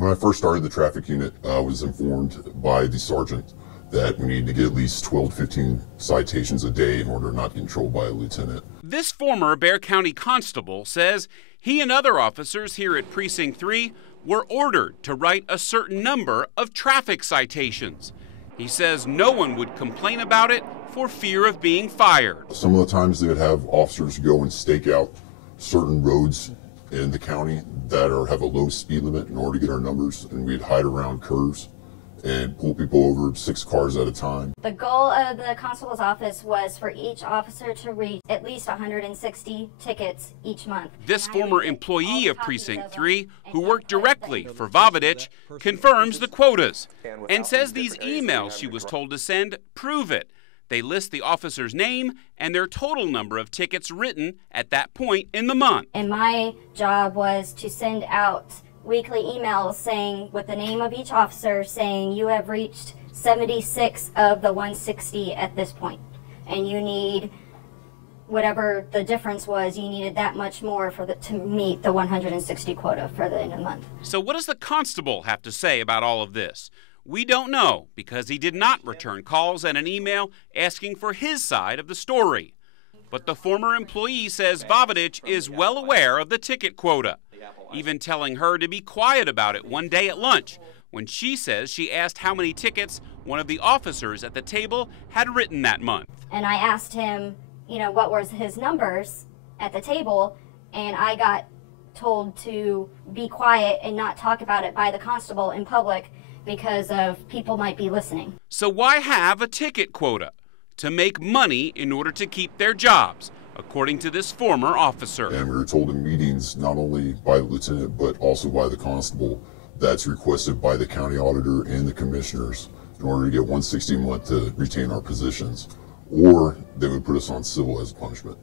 When I first started the traffic unit, I was informed by the sergeant that we need to get at least 12 to 15 citations a day in order not to get in trouble by a lieutenant. This former Bexar County constable says he and other officers here at Precinct 3 were ordered to write a certain number of traffic citations. He says no one would complain about it for fear of being fired. Some of the times they would have officers go and stake out certain roads in the county that have a low speed limit in order to get our numbers, and we'd hide around curves and pull people over 6 cars at a time. The goal of the constable's office was for each officer to read at least 160 tickets each month. This former employee of Precinct 3, who worked directly for Vojvodich, confirms the quotas and says these emails she was told to send prove it. They list the officer's name and their total number of tickets written at that point in the month. And my job was to send out weekly emails saying, with the name of each officer, saying you have reached 76 of the 160 at this point, and you need whatever the difference was, you needed that much more to meet the 160 quota for the end of the month. So what does the constable have to say about all of this? We don't know, because he did not return calls and an email asking for his side of the story. But the former employee says Vojvodich is well aware of the ticket quota, even telling her to be quiet about it one day at lunch when she says she asked how many tickets one of the officers at the table had written that month. And I asked him, what was his numbers at the table, and I got told to be quiet and not talk about it by the constable in public because of people might be listening. So why have a ticket quota? To make money in order to keep their jobs, according to this former officer. And we were told in meetings, not only by the lieutenant, but also by the constable, that's requested by the county auditor and the commissioners in order to get 160 a month to retain our positions, or they would put us on civil as punishment.